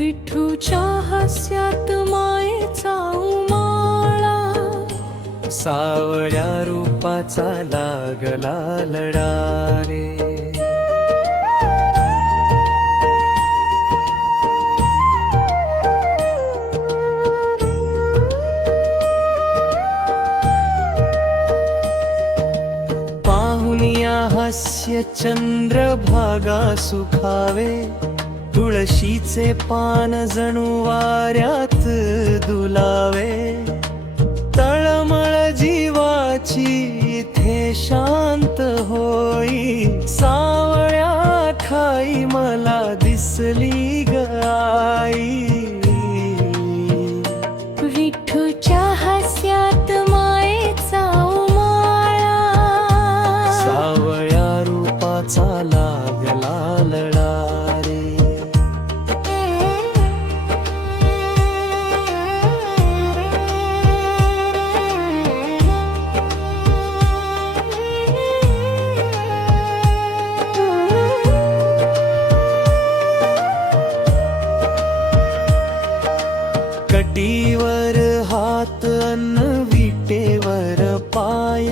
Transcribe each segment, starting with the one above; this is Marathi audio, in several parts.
विठूच्या हास्यात मायेचा उमाळा, सावळ्या रूपाचा लागला लढा रे. पाहुनिया हास्य चंद्रभागा सुखावे, तुळशीचे पान जणू वाऱ्यात दुलावे. तळमळ जीवाची इथे शांत होई, सावळ्या ठाई मला दिसली ग आई. विठूच्या हास्यात मायेचा उमाळा, सावळ्या रूपाचा लागला लढा रे. कटीवर हात अन्न विटेवर पाय,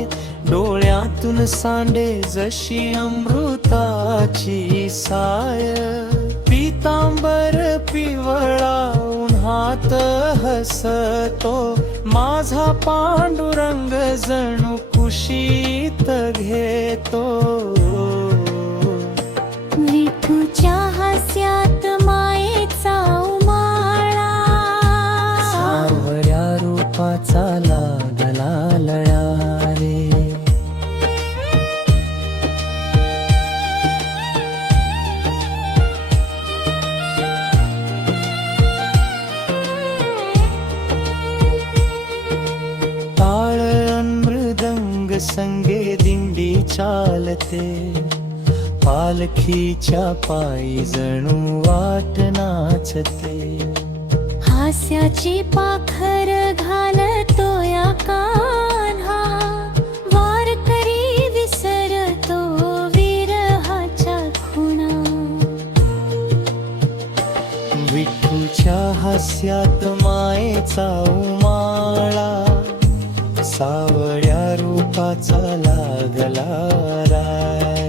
डोळ्यातून सांडे जशी अमृताची साय. पीतांबर पिवळा उन्हात हसतो, माझा पांडुरंग जणू कुशीत घेतो. विठूच्या हास्यात मायेचा उमाळा, सावळ्या रूपाचा लागला लढा रे. टाळ मृदंग संगे दिंडी चालते, पालखीच्या पायी जणू वाट नाचते. हास्याची पाखर घालतो या कान्हा, वारकरी विसरतो विरहाच्या खुणा. विठूच्या हास्यात मायेचा उमाळा, सावळ्या रूपाचा लागला राय.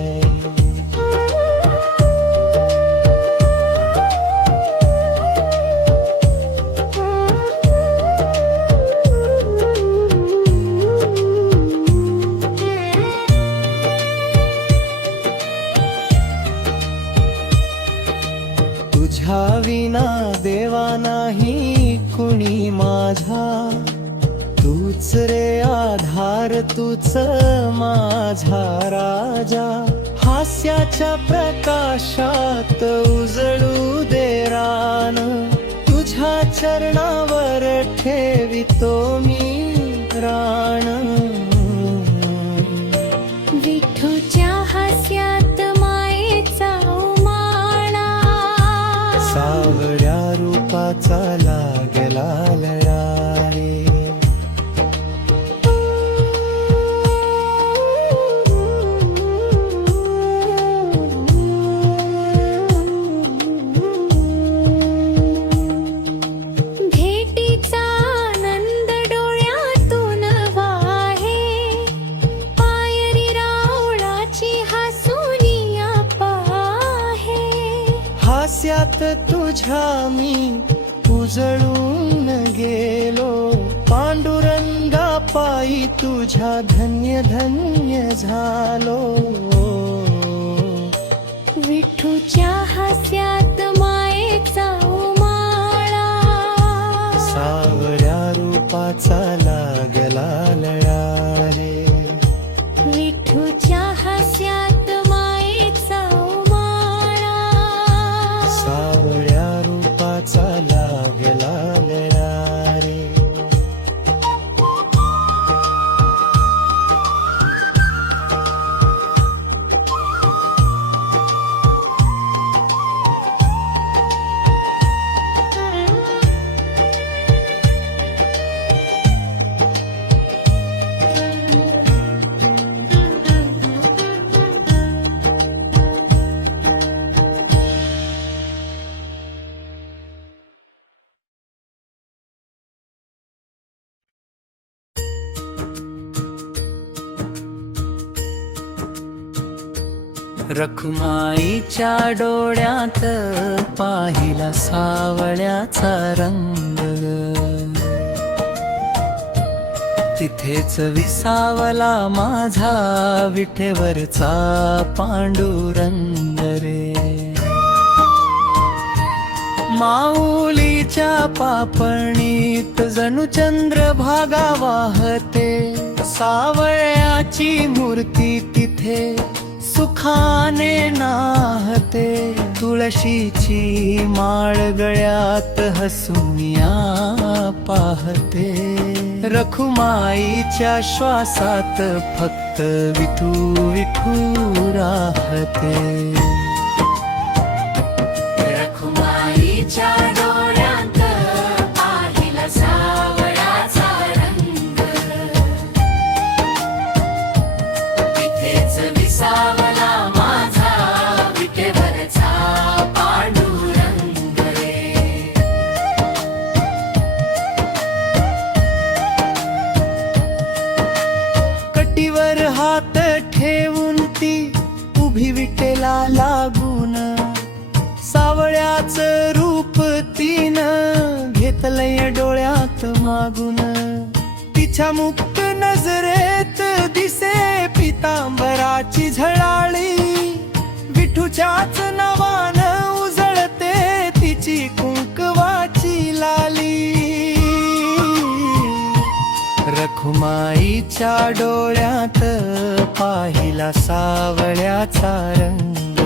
तुझ्या विना देवा नाही कुणी माझा, तूच रे आधार, तूच माझा राजा. हास्याच्या प्रकाशात उजळू दे रान, तुझ्या चरणावर ठेवितो मी प्राण. विठूच्या हास्यात मायेचा उमाळा, सावळ्या रूपाचा लागला लढा रे. भेटीचा आनंद डोळ्यातून वाहे, पायरी रावळाची हसुनिया पाहे. हास्यात तुझ्या मी उजळून गेलो, पांडुरंगा पायी तुझ्या धन्य धन्य झालो. विठूच्या हास्यात मायेचा उमाळा, सावळ्या रूपाचा लागला लढा रे. विठूच्या हास्यात मायेचा उमाळा, सावळ्या रूपाचा लागला लढा रे. रखुमाईच्या डोळ्यात पाहिला सावळ्याचा रंग, तिथेच विसावला माझा विठेवरचा पांडुरंग रे. माऊलीच्या पापणीत जणू चंद्रभागा वाहते, सावळ्याची मूर्ती तिथे सुखाने नाहते. तुळशीची माळ गळ्यात हसूनिया पाहते, रखुमाईच्या श्वासात फक्त विठू विठू राहते. रखुमाईच्या डोळ्यात पाहिला सावळ्याचा रंग, तिथेच विसावला माझा विठेवरचा पांडुरंग रे. कटीवर हात ठेवून ती उभी विटेला लागून, सावळ्याचं रूप तिनं घेतलंय डोळ्यात मागून. तिच्या मुक्त नजरेत दिसे पितांबराची झळाळी, विठूच्याच नावानं उजळते तिची कुंकवाची लाली. रखुमाईच्या डोळ्यात पाहिला सावळ्याचा रंग,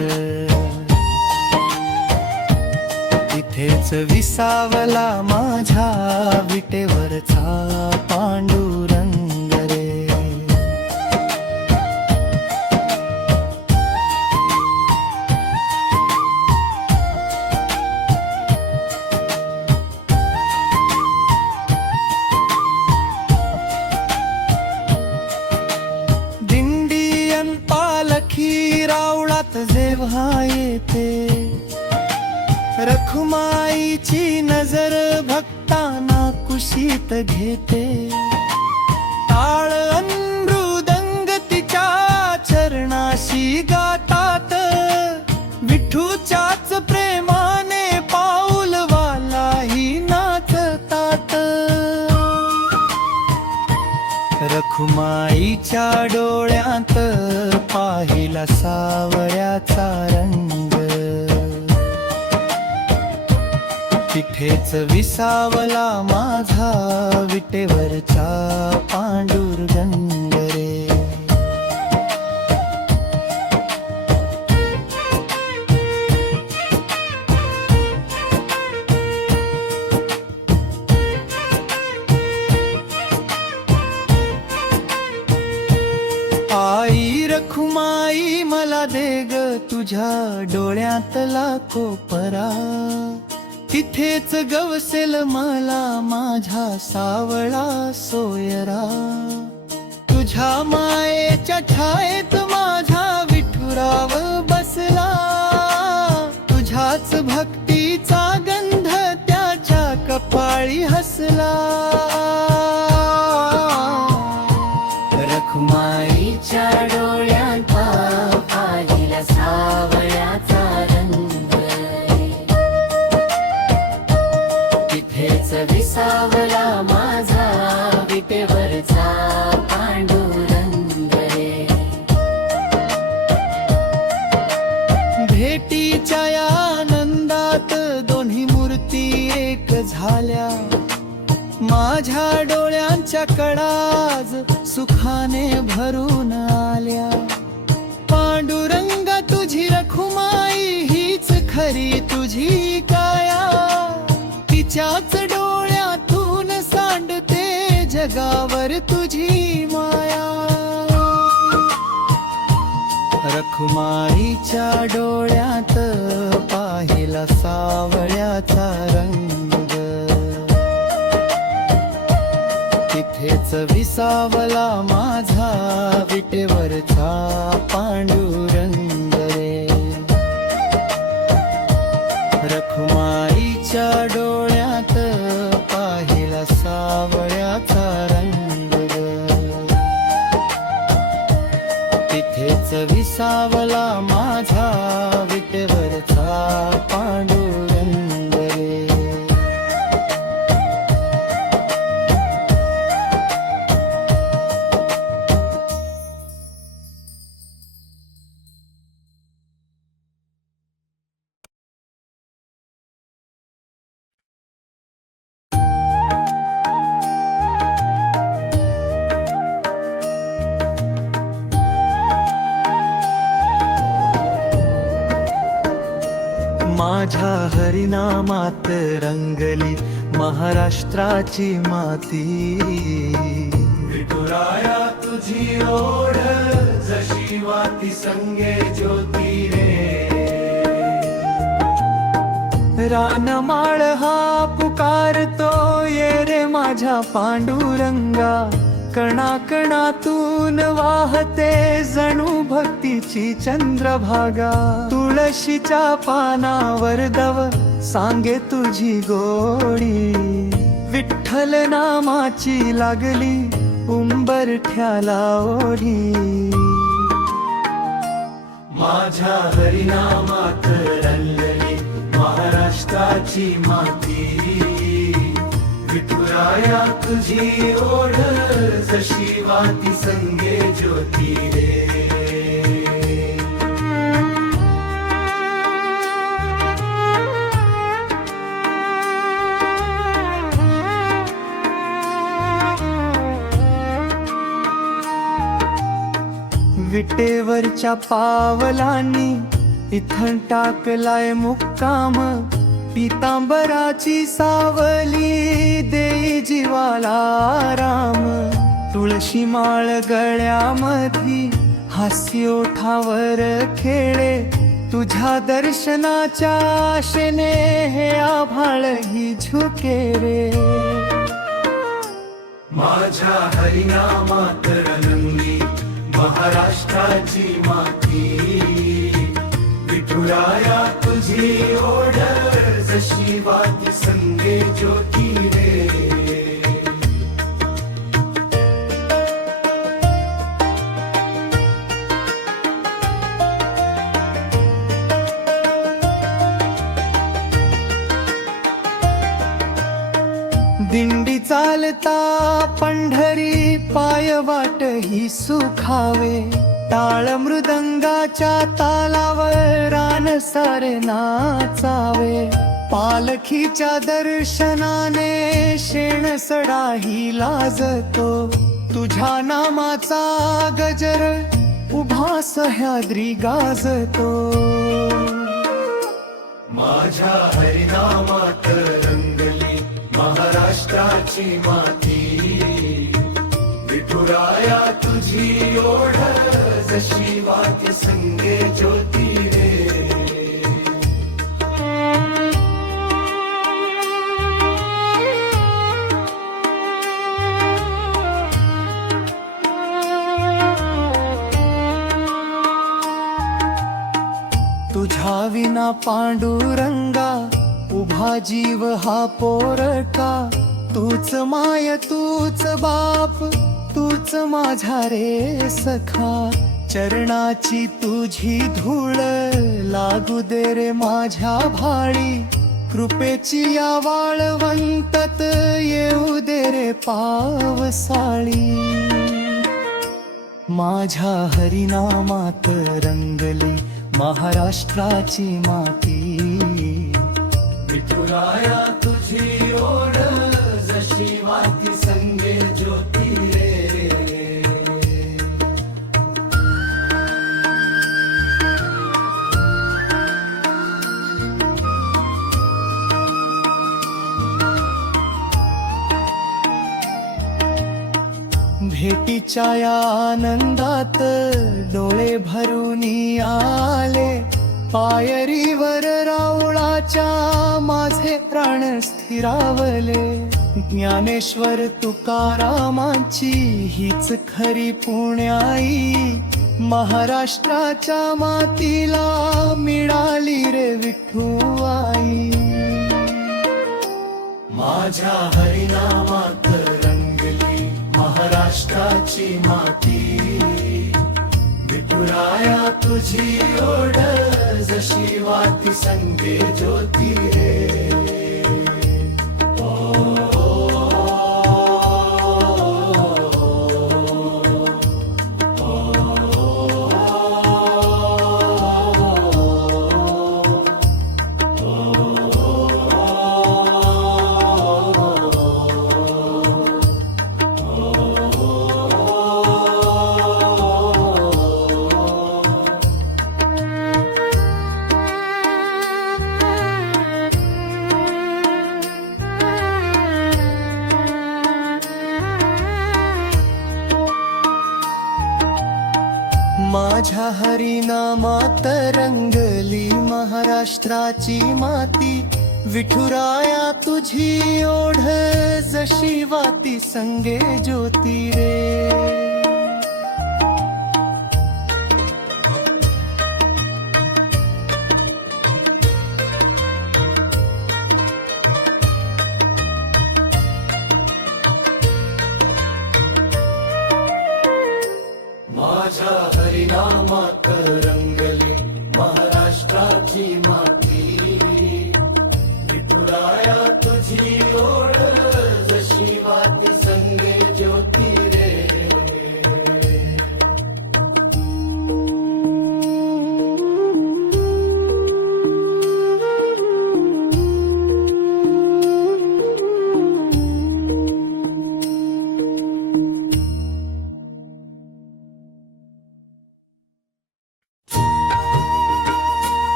तिथेच विसावला माझ्या विटेवरचा पांडुरंग रे. दिंडियन पालखी रावळात जेव्हा येते, रखुमाईची नजर भक्तांना कुशीत घेते. टाळ अन मृदंग तिच्या चरणाशी गातात, विठूच्याच प्रेमाने पाऊलवालाही नाचतात. रखुमाईच्या डोळ्यात पाहिला सावळ्याचा रंग, तिथेच विसावला माझा विटेवरचा पांडुरंग रे. आई रखुमाई मला दे ग तुझ्या डोळ्यातला कोपरा, तिथेच गवसेल मला माझा सावळा सोयरा. तुझ्या मायेच्या छायेत माझा विठुराव बसला, तुझ्याच भक्तीचा गंध त्याच्या कपाळी हसला. रखुमाईच्या डोळ्यात पाहिला सावळ्याचा रंग, तिथेच विसावला माझा विटेवरचा पांडुरंग रे. भेटीच्या या आनंदात दोन्ही मूर्ती एक झाल्या, माझ्या डोळ्यांच्या कडाज सुखाने भरून आल्या. पांडुरंग तुझी रखुमाई हीच खरी तुझी काया, तिच्याच डोळ्यातून सांडते जगावर तुझी माया. रखुमाईच्या डोळ्यात पाहिला सावळ्याचा रंग, तिथेच विसावला माझा विटेवरचा पांडुरंग रे. रखुमाईच्या डोळ्यात पाहिला सावळ्याचा रंग, तिथेच विसावला सावला माझा विटेवरचा पांडुरंग रे. माझ्या हरिनामात रंगली महाराष्ट्राची माती. विठुराया तुझी ओढ जशी वाती संगे ज्योती रे. रानमाळ हा पुकारतो ये रे माझ्या पांडुरंगा. कणाकणातून वाहते जणू भक्तीची चंद्रभागा. तुळशीच्या पानावर दव सांगे तुझी गोडी. विठ्ठल नामाची लागली उंबरठ्याला ओढी. माझ्या हरिनामात रंगली महाराष्ट्राची माती. विठुराया तुझी ओढ जशी वाती संगे ज्योती रे. विटेवरच्या पावलांनी इथं टाकलाय मुक्काम. पितांबराची सावली देई जीवाला आराम. तुळशी माळ गळ्यामधी हास्य ओठावर खेळे. तुझ्या दर्शनाच्या आशेने हे आभाळ ही झुके रे. माझ्या हरिनामात रंगली महाराष्ट्राची माती. विठुराया तुझी ओढ जशी वाती संगे ज्योती रे. दिंडी चालता पंढरी पाय वाट ही सुखावे. टाळ मृदंगाच्या तालावर रान सारे नाचावे. पालखीच्या दर्शनाने शेण सडाही लाजतो. तुझ्या नामाचा गजर उभा सह्याद्री गाजतो. माझ्या हरिनामात रंगली महाराष्ट्राची माती. विठुराया तुझी ओढ जशी वाती संगे ज्योती रे. तुझ्या विना पांडुरंगा उभा जीव हा पोरका. तूच माय तूच बाप तूच माझा रे सखा. चरणाची तुझी धूळ लागू दे रे माझ्या भाळी. कृपेची या वाळवंतत येऊ दे रे पावसाळी. माझ्या हरिनामात रंगली महाराष्ट्राची माती. विठुराया तुझी ओढ जशी वाती संगे ज्योती रे. भेटीच्या या आनंदात डोळे भरून आले. पायरीवर राऊळाच्या माझे प्राण स्थिरावले. ज्ञानेश्वर तुकारामांची हीच खरी पुण्याई. महाराष्ट्राच्या मातीला मिळाली रे विठुआई. माझ्या हरिनामात रंगली महाराष्ट्राची माती. विठु विठुराया तुझी ओढ जशी वाती संगे ज्योती रे. माझ्या हरिनामात रंगली महाराष्ट्राची माती. विठुराया तुझी ओढ जशी वाती संगे ज्योती रे. माझ्या हरिनामात रंगली महाराष्ट्राची माती. विठुराया तुझी ओढ जशी वाती संगे ज्योती रे.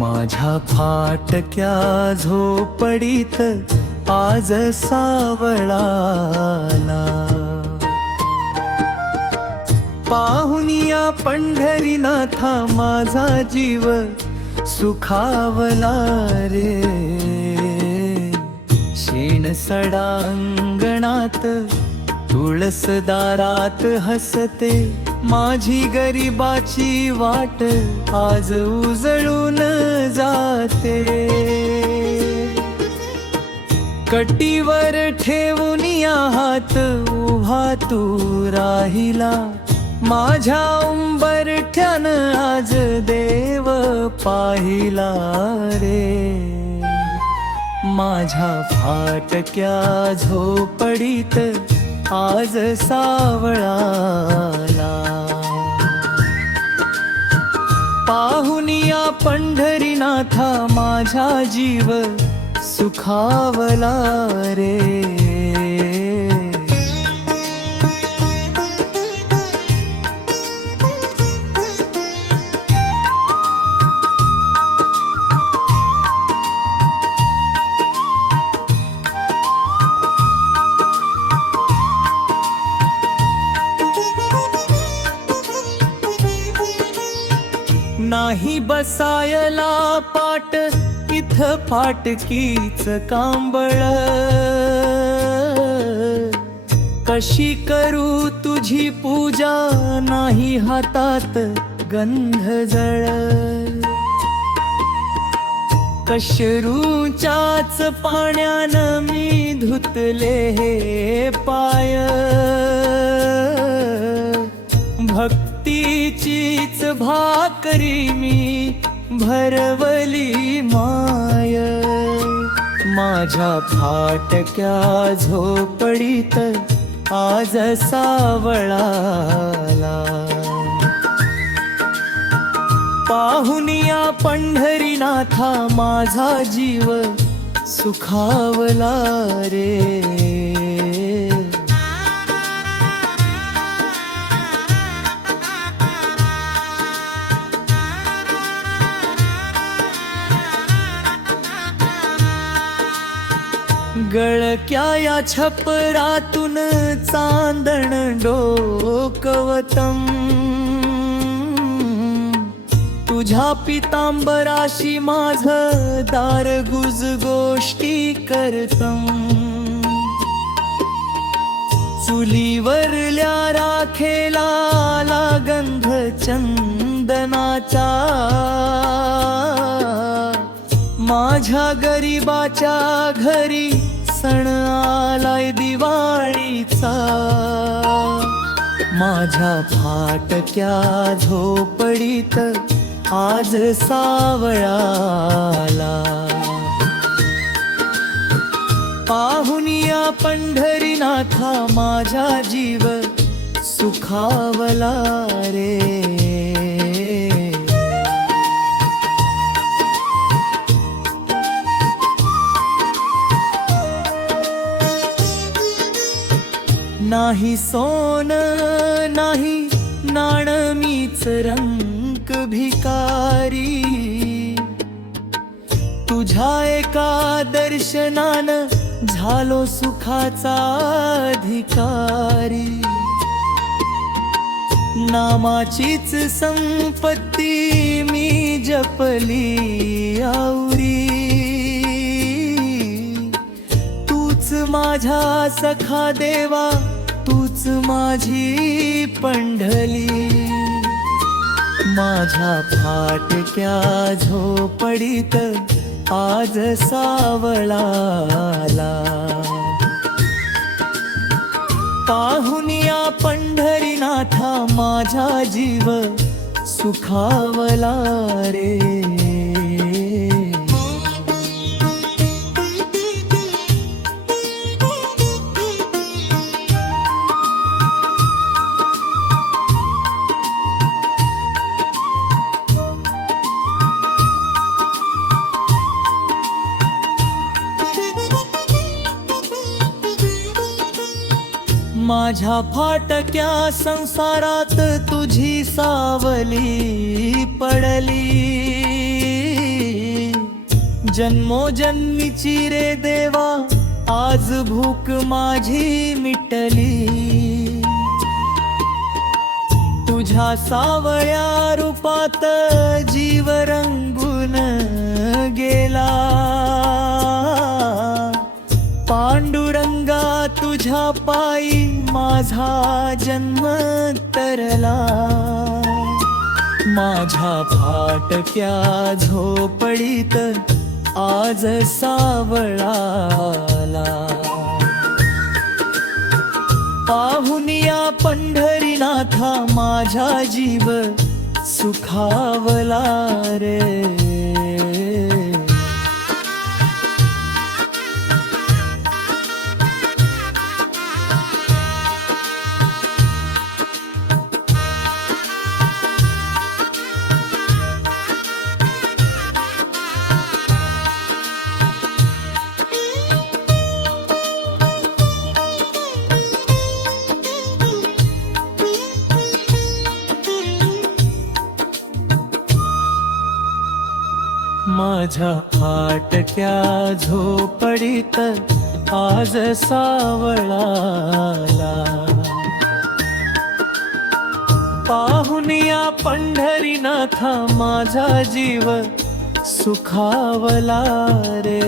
माझ्या फाटक्या झोपडीत आज सावळाला. पाहुनिया पंढरीनाथा माझा जीव सुखावला रे. शेणसडा अंगणात तुळसदारात हसते माझी गरिबाची वाट आज उजळून जाते. कटीवर ठेवून या हात उभा तू राहिला. माझ्या उंबरठ्यान आज देव पाहिला रे. माझ्या फाटक्या झोपडीत आज सावळाला. पाहुनिया पंढरीनाथा माझा जीव सुखावला रे. नाही बसायला पाट इथ फाटकीच कांबळ. कशी करू तुझी पूजा नाही हातात गंधजळ. कशरूच्याच पाण्यानं मी धुतले हे पाय. भक्तीचीच भाकरी मी भरवली माय. माझ्या फाटक्या झोपडीत आज सावळाला. पाहुनिया पंढरीनाथा माझा जीव सुखावला रे. गळक्या या छपरातून चांदण डोकवतम. तुझ्या पितांबराशी माझ दार गुज गोष्टी करतम. चुलीवरल्या राखेला आला गंध चंदनाचा. माझ्या गरिबाच्या घरी सण आलाय दिवाळीचा, माझ्या फाटक्या झोपडीत आज सावळा आला. पाहुन या पंढरीनाथा माझा जीव सुखावला रे. नाही सोन नाही नाण मीच रंक भिकारी, तुझ्या एका दर्शनान झालो सुखाचा अधिकारी. नामाचीच संपत्ती मी जपली आवरी, तूच माझा सखा देवा तूच माझी पंढली. माझ्या फाटक्या झोपडीत आज सावळा आला. पाहुन या पंढरीनाथा माझा जीव सुखावला रे. माझ्या फाटक्या संसारात तुझी सावली पडली, जन्मोजन्मीची रे देवा आज भूक माझी मिटली. तुझ्या सावळ्या रूपात जीव रंगून गेला, पांडुरंगा तुझ्या पायी माझा जन्म तरला. माझ्या फाटक्या झोपडीत आज सावळा आला. पाहुन या पंढरीनाथा माझा जीव सुखावला रे. माझ्या फाटक्या झोपडीत आज सावळा आला. पाहुन या पंढरीनाथा माझा जीव सुखावला रे.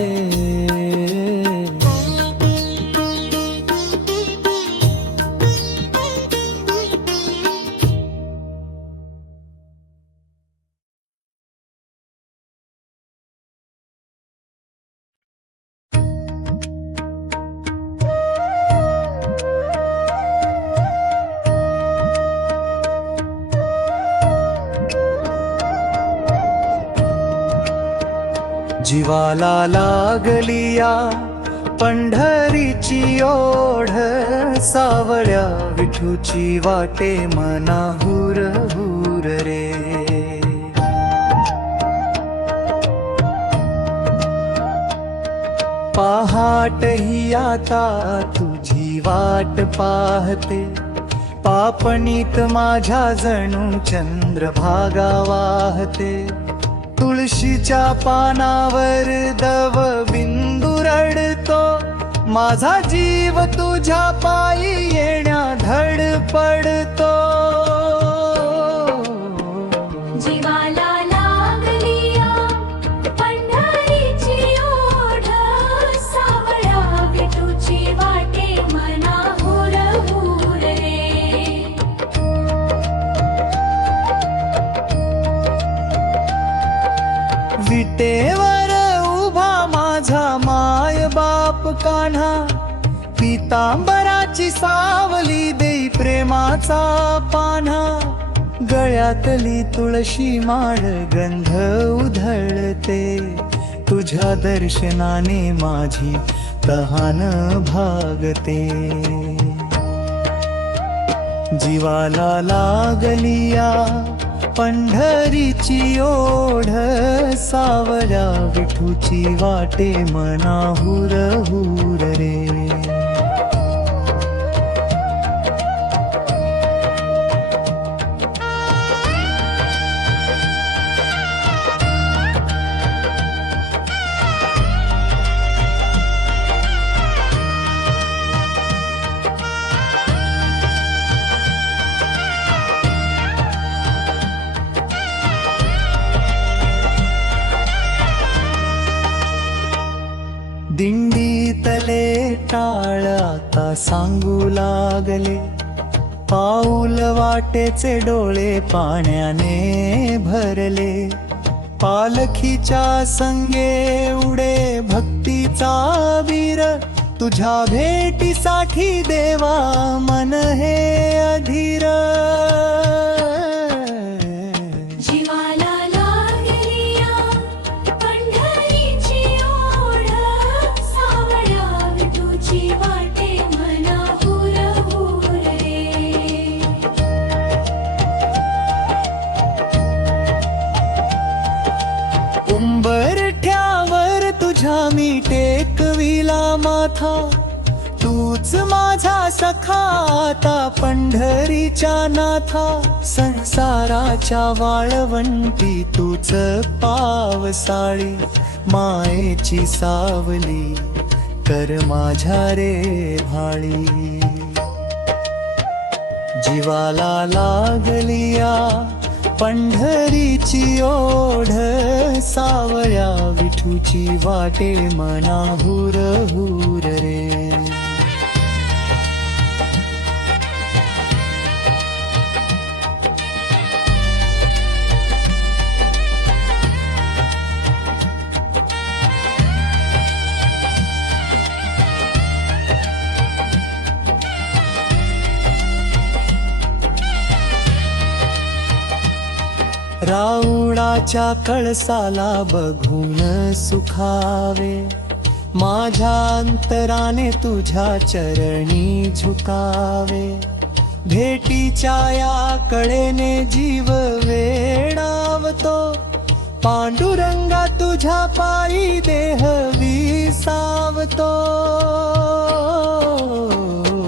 जीवाला लागली या पंढरीची ओढ, सावळ्या विठूची वाटे मना हुर हुर रे. पहाट ही आता तुझी वाट पाहते, पापणीत माझ्या जणू चंद्रभागा वाहते. तुळशीच्या पानावर दव बिंदू रडतो, माझा जीव तुझ्या पायी येण्या धडपडतो. जीवाला लागली या पंढरीची ओढ, सावळ्या विठूची वाटे मना हुर हुर रे. विटेवर उभा कान्हा पितांबराची सावली देई प्रेमाचा पान्हा गळ्यातली तुळशी माळ गंध उधळते तुझ्या दर्शनाने माझी तहान भागते जीवाला लागलिया पंढरीची ओढ सावळ्या विठूची वाटे मना हुर हुर रे दिंडीतले टाळ आता सांगू लागले पाऊल वाटेचे डोळे पाण्याने भरले पालखीच्या संगे उडे भक्तीचा वीर तुझ्या भेटीसाठी देवा मन हे अधीर जीवाला लागलिया पंढरीची ओढ सावळ्या विठूची वाटे मना हुर हुर रे उंबरठ्यावर तुझ्या मी टेकविला माथा तूच माझा सखा आता पंढरीच्या नाथा संसाराच्या वाळवंटी तूच पावसाळी मायेची सावली कर माझ्या रे भाळी जीवाला लागलिया पंढरीची ओढ सावळ्या विठूची वाटे मना हुर हुर रे राऊळाच्या कळसाला बघून सुखावे माझ्या अंतराने तुझ्या चरणी झुकावे भेटीच्या या कळेने जीव वेडावतो पांडुरंगा तुझ्या पायी देह विसावतो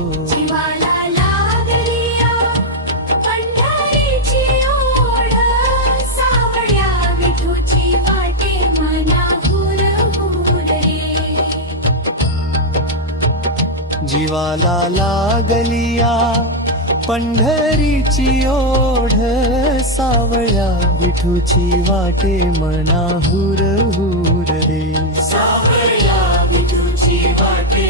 जीवाला लागलिया पंढरीची ओढ सावळ्या विठूची वाटे मना हुर हुर रे जीवाला लागलिया पंढरीची ओढ सावळ्या विठूची वाटे मना हुर हुर रे सावळ्या विठूची वाटे